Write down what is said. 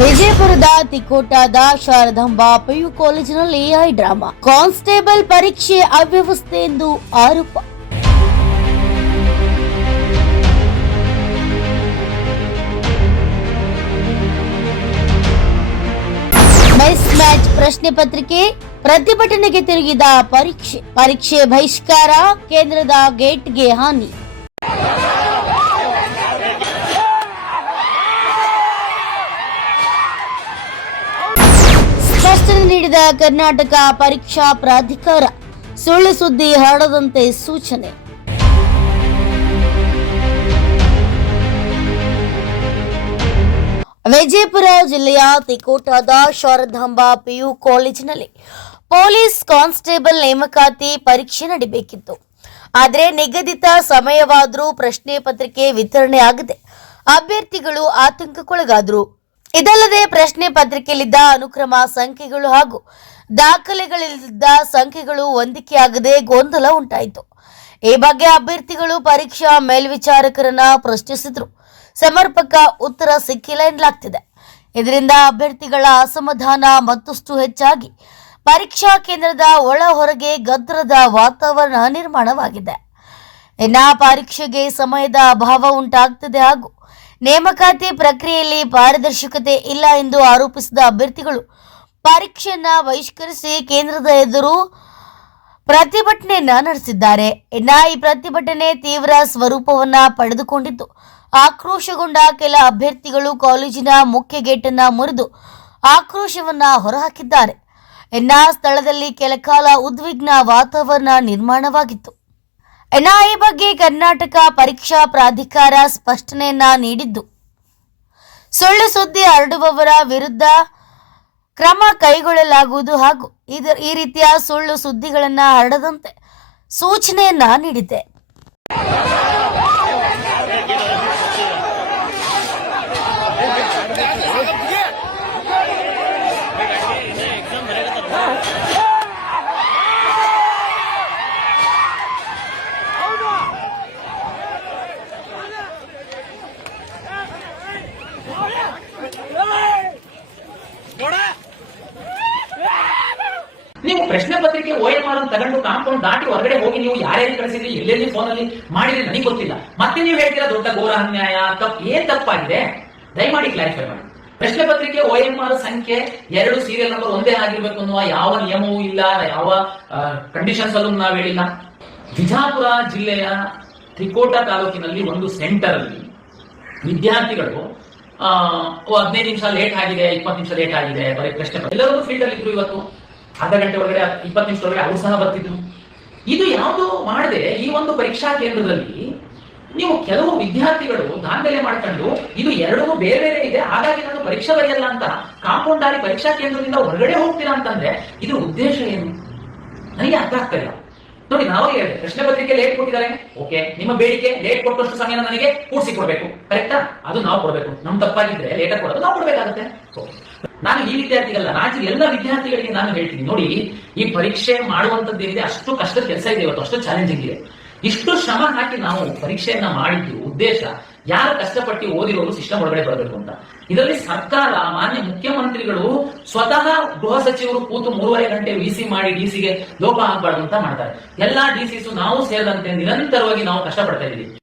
ವಿಜಯಪುರದ ತಿಕೋಟದ ಶಾರದಾಂಬಾ ಪಿಯು ಕಾಲೇಜಿನಲ್ಲಿ high drama. Constable ಪರೀಕ್ಷೆ ಅವ್ಯವಸ್ಥೆ ಎಂದು ಆರೋಪ. ಮಿಸ್ ಮ್ಯಾಚ್ ಪ್ರಶ್ನೆ ಪತ್ರಿಕೆ ಪ್ರತಿಭಟನೆಗೆ ತಿರುಗಿದ ಪರೀಕ್ಷೆ ಬಹಿಷ್ಕಾರ, ಕೇಂದ್ರದ ಗೇಟ್ಗೆ ಹಾನಿ. ಸ್ಪಷ್ಟನೆ ನೀಡಿದ ಕರ್ನಾಟಕ ಪರೀಕ್ಷಾ ಪ್ರಾಧಿಕಾರ, ಸುಳ್ಳು ಸುದ್ದಿ ಹರಡದಂತೆ ಸೂಚನೆ. ವಿಜಯಪುರ ಜಿಲ್ಲೆಯ ತಿಕೋಟದ ಶಾರದಾಂಬಾ ಪಿಯು ಕಾಲೇಜಿನಲ್ಲಿ ಪೊಲೀಸ್ ಕಾನ್ಸ್ಟೇಬಲ್ ನೇಮಕಾತಿ ಪರೀಕ್ಷೆ ನಡೆಯಬೇಕಿತ್ತು. ಆದರೆ ನಿಗದಿತ ಸಮಯವಾದರೂ ಪ್ರಶ್ನೆ ಪತ್ರಿಕೆ ವಿತರಣೆ ಆಗದೆ ಅಭ್ಯರ್ಥಿಗಳು ಆತಂಕಕ್ಕೊಳಗಾದರು. ಇದಲ್ಲದೆ ಪ್ರಶ್ನೆ ಪತ್ರಿಕೆಯಲ್ಲಿದ್ದ ಅನುಕ್ರಮ ಸಂಖ್ಯೆಗಳು ಹಾಗೂ ದಾಖಲೆಗಳಲ್ಲಿದ್ದ ಸಂಖ್ಯೆಗಳು ಹೊಂದಿಕೆಯಾಗದೆ ಗೊಂದಲ ಉಂಟಾಯಿತು. ಈ ಬಗ್ಗೆ ಅಭ್ಯರ್ಥಿಗಳು ಪರೀಕ್ಷಾ ಮೇಲ್ವಿಚಾರಕರನ್ನ ಪ್ರಶ್ನಿಸಿದ್ರು. ಸಮರ್ಪಕ ಉತ್ತರ ಸಿಕ್ಕಿಲ್ಲ ಎನ್ನಲಾಗ್ತಿದೆ. ಇದರಿಂದ ಅಭ್ಯರ್ಥಿಗಳ ಅಸಮಾಧಾನ ಮತ್ತಷ್ಟು ಹೆಚ್ಚಾಗಿ ಪರೀಕ್ಷಾ ಕೇಂದ್ರದ ಒಳ ಹೊರಗೆ ಗದ್ದಲದ ವಾತಾವರಣ ನಿರ್ಮಾಣವಾಗಿದೆ. ಇನ್ನು ಪರೀಕ್ಷೆಗೆ ಸಮಯದ ಅಭಾವ ಉಂಟಾಗ್ತಿದೆ ಹಾಗೂ ನೇಮಕಾತಿ ಪ್ರಕ್ರಿಯೆಯಲ್ಲಿ ಪಾರದರ್ಶಕತೆ ಇಲ್ಲ ಎಂದು ಆರೋಪಿಸಿದ ಅಭ್ಯರ್ಥಿಗಳು ಪರೀಕ್ಷೆಯನ್ನ ಬಹಿಷ್ಕರಿಸಿ ಕೇಂದ್ರದ ಎದುರು ಪ್ರತಿಭಟನೆಯನ್ನ ನಡೆಸಿದ್ದಾರೆ. ಇನ್ನು ಈ ಪ್ರತಿಭಟನೆ ತೀವ್ರ ಸ್ವರೂಪವನ್ನ ಪಡೆದುಕೊಂಡಿದ್ದು, ಆಕ್ರೋಶಗೊಂಡ ಕೆಲ ಅಭ್ಯರ್ಥಿಗಳು ಕಾಲೇಜಿನ ಮುಖ್ಯ ಗೇಟನ್ನು ಮುರಿದು ಆಕ್ರೋಶವನ್ನ ಹೊರಹಾಕಿದ್ದಾರೆ. ಇನ್ನ ಸ್ಥಳದಲ್ಲಿ ಕೆಲಕಾಲ ಉದ್ವಿಗ್ನ ವಾತಾವರಣ ನಿರ್ಮಾಣವಾಗಿತ್ತು. ಇನ್ನ ಈ ಬಗ್ಗೆ ಕರ್ನಾಟಕ ಪರೀಕ್ಷಾ ಪ್ರಾಧಿಕಾರ ಸ್ಪಷ್ಟನೆಯನ್ನ ನೀಡಿದ್ದು, ಸುಳ್ಳು ಸುದ್ದಿ ಹರಡುವವರ ವಿರುದ್ಧ ಕ್ರಮ ಕೈಗೊಳ್ಳಲಾಗುವುದು ಹಾಗೂ ಈ ರೀತಿಯ ಸುಳ್ಳು ಸುದ್ದಿಗಳನ್ನ ಹರಡದಂತೆ ಸೂಚನೆಯನ್ನ ನೀಡಿದೆ. ನೀವು ಪ್ರಶ್ನೆ ಪತ್ರಿಕೆ OMR ತಗೊಂಡು ಕಾಂಪೌಂಡ್ ದಾಟಿ ಹೊರಗಡೆ ಹೋಗಿ ನೀವು ಯಾರ್ಯಾರು ಕಳಿಸಿದ್ರಿ, ಎಲ್ಲೆಲ್ಲಿ ಫೋನಲ್ಲಿ ಮಾಡಿದ್ರೆ ನನಗೆ ಗೊತ್ತಿಲ್ಲ. ಮತ್ತೆ ನೀವು ಹೇಳ್ತೀರಾ ದೊಡ್ಡ ಘೋರ ಅನ್ಯಾಯ, ಏನ್ ತಪ್ಪಾಗಿದೆ? ದಯಮಾಡಿ ಕ್ಲಾರಿಫೈ ಮಾಡಿ. ಪ್ರಶ್ನೆ ಪತ್ರಿಕೆ OMR ಸಂಖ್ಯೆ 2 ಸೀರಿಯಲ್ ನಂಬರ್ ಒಂದೇ ಆಗಿರ್ಬೇಕು ಅನ್ನುವ ಯಾವ ನಿಯಮವೂ ಇಲ್ಲ, ಯಾವ ಕಂಡೀಷನ್ಸ್ ಅಲ್ಲೂ ನಾವು ಹೇಳಿಲ್ಲ. ವಿಜಯಪುರ ಜಿಲ್ಲೆಯ ತಿಕೋಟ ತಾಲೂಕಿನಲ್ಲಿ ಒಂದು ಸೆಂಟರ್ ಅಲ್ಲಿ ವಿದ್ಯಾರ್ಥಿಗಳು 15 ನಿಮಿಷ ಲೇಟ್ ಆಗಿದೆ, 20 ನಿಮಿಷ ಲೇಟ್ ಆಗಿದೆ, ಬರೀ ಪ್ರಶ್ನೆ ಎಲ್ಲರೂ ಫೀಲ್ಡ್ ಅಲ್ಲಿ ಇದ್ರು. ಇವತ್ತು ಅರ್ಧ ಗಂಟೆ ಒಳಗಡೆ 20 ನಿಮಿಷದೊಳಗಡೆ ಅವರು ಸಹ ಬರ್ತಿದ್ರು. ಇದು ಯಾವುದು ಮಾಡದೆ ಈ ಒಂದು ಪರೀಕ್ಷಾ ಕೇಂದ್ರದಲ್ಲಿ ನೀವು ಕೆಲವು ವಿದ್ಯಾರ್ಥಿಗಳು ದಾಂಧಲೆ ಮಾಡ್ಕೊಂಡು ಇದು ಎರಡೂ ಬೇರೆ ಬೇರೆ ಇದೆ, ಹಾಗಾಗಿ ನಾನು ಪರೀಕ್ಷೆ ಬರೆಯಲ್ಲ ಅಂತ ಕಾಂಪೌಂಡ್ ದಾರಿ ಪರೀಕ್ಷಾ ಕೇಂದ್ರದಿಂದ ಹೊರಗಡೆ ಹೋಗ್ತೀರಾ ಅಂತಂದ್ರೆ ಇದ್ರ ಉದ್ದೇಶ ಏನು ನನಗೆ ಅರ್ಥ ಆಗ್ತಾ ಇಲ್ಲ. ನೋಡಿ, ನಾವು ಹೇಳಿದೆ ಪ್ರಶ್ನೆ ಪತ್ರಿಕೆ ಲೇಟ್ ಕೊಟ್ಟಿದ್ದಾರೆ, ಓಕೆ, ನಿಮ್ಮ ಬೇಡಿಕೆ ಲೇಟ್ ಕೊಟ್ಟಷ್ಟು ಸಮಯನ ನನಗೆ ಕೂಡಿಸಿ ಕೊಡ್ಬೇಕು, ಕರೆಕ್ಟಾ? ಅದು ನಾವು ಕೊಡ್ಬೇಕು. ನಮ್ ತಪ್ಪಾಗಿದ್ರೆ ಲೇಟರ್ ಕೊಡೋದು ನಾವು ಕೊಡ್ಬೇಕಾಗುತ್ತೆ. ನಾನು ಈ ವಿದ್ಯಾರ್ಥಿಗಳಲ್ಲ, ನಾನು ಎಲ್ಲ ವಿದ್ಯಾರ್ಥಿಗಳಿಗೆ ನಾನು ಹೇಳ್ತೀನಿ, ನೋಡಿ, ಈ ಪರೀಕ್ಷೆ ಮಾಡುವಂತದ್ದು ಏನಿದೆ ಅಷ್ಟು ಕಷ್ಟದ ಕೆಲಸ ಇದೆ, ಇವತ್ತು ಅಷ್ಟು ಚಾಲೆಂಜಿಂಗ್ ಇದೆ. ಇಷ್ಟು ಶ್ರಮ ಹಾಕಿ ನಾವು ಪರೀಕ್ಷೆಯನ್ನ ಮಾಡಿದ್ದು ಉದ್ದೇಶ ಯಾರು ಕಷ್ಟಪಟ್ಟು ಓದಿರೋರು ಸಿಸ್ಟಮ್ ಒಳಗಡೆ ಬರಬೇಕು ಅಂತ. ಇದರಲ್ಲಿ ಸರ್ಕಾರ, ಮಾನ್ಯ ಮುಖ್ಯಮಂತ್ರಿಗಳು ಸ್ವತಃ ಗೃಹ ಸಚಿವರು ಕೂತು 3.5 ಗಂಟೆ VC ಮಾಡಿ DC ಗೆ ಲೋಪ ಆಗಬಾರ್ದು ಅಂತ ಮಾಡ್ತಾರೆ. ಎಲ್ಲಾ DCs ನಾವು ಸೇರಿದಂತೆ ನಿರಂತರವಾಗಿ ನಾವು ಕಷ್ಟಪಡ್ತಾ ಇದ್ದೀವಿ.